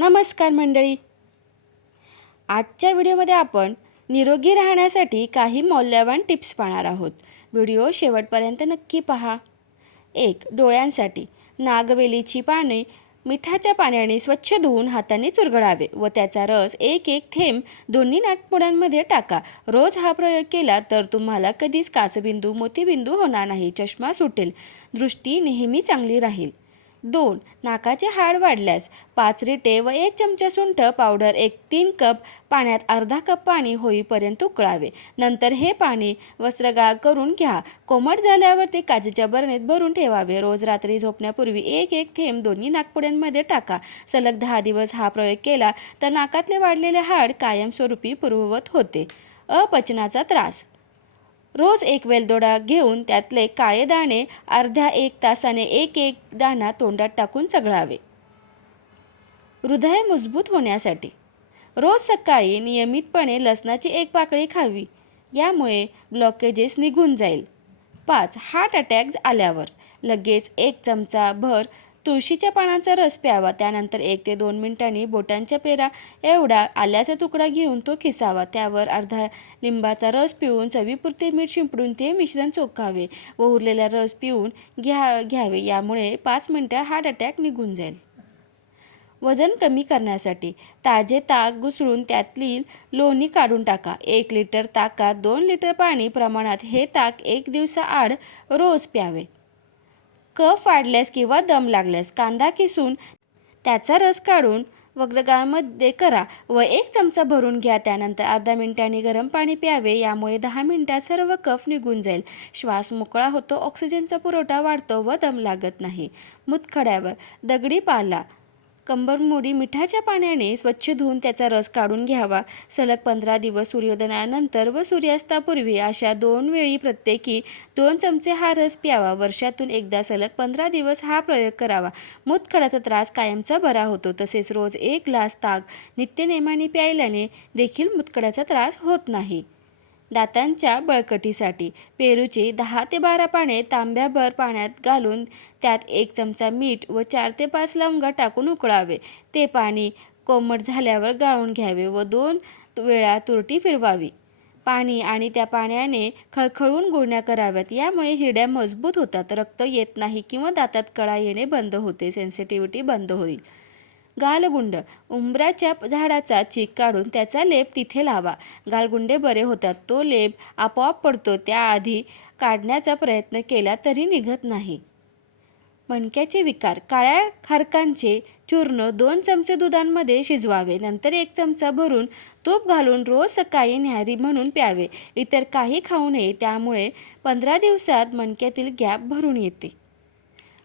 नमस्कार मंडळी. आजच्या व्हिडिओमध्ये आपण निरोगी राहण्यासाठी काही मौल्यवान टिप्स पाहणार आहोत. व्हिडिओ शेवटपर्यंत नक्की पहा. 1. डोळ्यांसाठी नागवेलीची पाने मिठाच्या पाण्याने स्वच्छ धुवून हाताने चुरगळावे व त्याचा रस एक थेंब दोन्ही नाकपुड्यांमध्ये टाका. रोज हा प्रयोग केला तर तुम्हाला कधीच काचबिंदू मोतीबिंदू होणार नाही. चष्मा सुटेल. दृष्टी नेहमी चांगली राहील. 2. नाकाचे हाड वाढल्यास 5 रिटे व 1 चमचा सुंठ पावडर 3 कप पाण्यात अर्धा कप पाणी होईपर्यंत उकळावे. नंतर हे पाणी वस्त्रगाळ करून घ्या. कोमट झाल्यावर ते काचेच्या बरणीत भरून ठेवावे. रोज रात्री झोपण्यापूर्वी एक थेंब दोन्ही नाकपुड्यांमध्ये टाका. सलग 10 दिवस हा प्रयोग केला तर नाकातले वाढलेले हाड कायमस्वरूपी पूर्ववत होते. अपचनाचा त्रास. रोज एक वेलदोडा घेऊन त्यातले काळे दाणे अर्ध्या 1 तासाने एक दाणा तोंडात टाकून चघळावे. हृदय मजबूत होण्यासाठी रोज सकाळी नियमितपणे लसणाची 1 पाकळी खावी. यामुळे ब्लॉकेजेस निघून जाईल. 5. हार्ट अटॅक आल्यावर लगेच 1 चमचा भर तुळशीच्या पानाचा रस प्यावा. त्यानंतर 1 ते 2 मिनिटांनी बोटांच्या पेरा एवढा आल्याचा तुकडा घेऊन तो खिसावा. त्यावर अर्धा लिंबाचा रस पिऊन चवीपुरते मीठ शिंपडून ते मिश्रण चोखावे व उरलेला रस पिऊन घ्यावे. यामुळे 5 मिनिटात हार्ट अटॅक निघून जाईल. वजन कमी करण्यासाठी ताजे ताक घुसळून त्यातली लोणी काढून टाका. 1 लिटर ताकात 2 लिटर पाणी प्रमाणात हे ताक 1 दिवसाआड रोज प्यावे. कफ वाढल्यास किंवा दम लागल्यास कांदा किसून त्याचा रस काढून वस्त्रगाळमध्ये करा व 1 चमचा भरून घ्या. त्यानंतर अर्धा मिनिटांनी गरम पाणी प्यावे. यामुळे 10 मिनिटात सर्व कफ निघून जाईल. श्वास मोकळा होतो, ऑक्सिजनचा पुरवठा वाढतो व दम लागत नाही. मुतखड्यावर दगडी पाला कंबरमोडी मिठाच्या पाण्याने स्वच्छ धुवून त्याचा रस काढून घ्यावा. सलग 15 दिवस सूर्योदयानंतर व सूर्यास्तापूर्वी अशा 2 वेळी प्रत्येकी 2 चमचे हा रस प्यावा. वर्षातून एकदा सलग 15 दिवस हा प्रयोग करावा. मुतखड्याचा त्रास कायमचा बरा होतो. तसेच रोज 1 ग्लास ताक नित्यनेमाने प्यायल्याने देखील मुतखड्याचा त्रास होत नाही. दातांच्या बळकटीसाठी पेरूचे 10 ते 12 पाने तांब्याभर पाण्यात घालून त्यात 1 चमचा मीठ व 4 ते 5 लवंगा टाकून उकळावे. ते पाणी कोमट झाल्यावर गाळून घ्यावे व 2 वेळा तुरटी फिरवावी. पाणी आणि त्या पाण्याने खळखळून गुळण्या कराव्यात. यामुळे हिरड्या मजबूत होतात, रक्त येत नाही किंवा दातात कळा येणे बंद होते, सेन्सिटिव्हिटी बंद होईल. गालगुंड उंबराच्या झाडाचा चीक काढून त्याचा लेप तिथे लावा. गालगुंडे बरे होतात. तो लेप आपोआप पडतो. त्याआधी काढण्याचा प्रयत्न केला तरी निघत नाही. मणक्याचे विकार काळ्या खारकांचे चूर्ण 2 चमचे दुधामध्ये शिजवावे. नंतर 1 चमचा भरून तूप घालून रोज सकाळी न्याहारी म्हणून प्यावे. इतर काही खाऊ नये. त्यामुळे 15 दिवसात मणक्यातील गॅप भरून येते.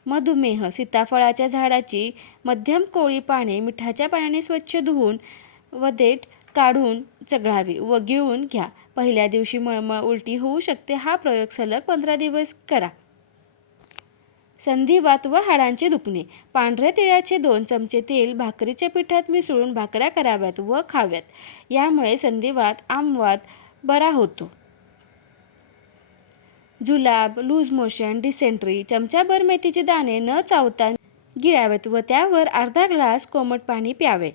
मधुमेह सीताफळाच्या झाडाची मध्यम कोवळी पाने मिठाच्या पाण्याने स्वच्छ धुवून व देठ काढून चघळावी व गिळून घ्या. पहिल्या दिवशी मळमळ उलटी होऊ शकते. हा प्रयोग सलग 15 दिवस करा. संधिवात व हाडांचे दुखणे पांढऱ्या तिळाचे 2 चमचे तेल भाकरीच्या पिठात मिसळून भाकऱ्या कराव्यात व खाव्यात. यामुळे संधिवात आमवात बरा होतो. जुलाब, लूज मोशन, डिसेंट्री चमचाभर मेथीचे दाणे न चावता गिळावेत व त्यावर अर्धा ग्लास कोमट पाणी प्यावे.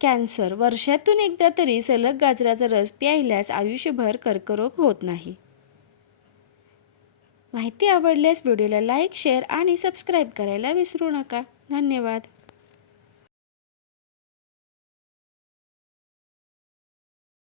कॅन्सर वर्षातून एकदा तरी सलग गाजराचा रस प्यायल्यास आयुष्यभर कर्करोग होत नाही. माहिती आवडल्यास व्हिडिओला लाईक, शेअर आणि सबस्क्राईब करायला विसरू नका. धन्यवाद.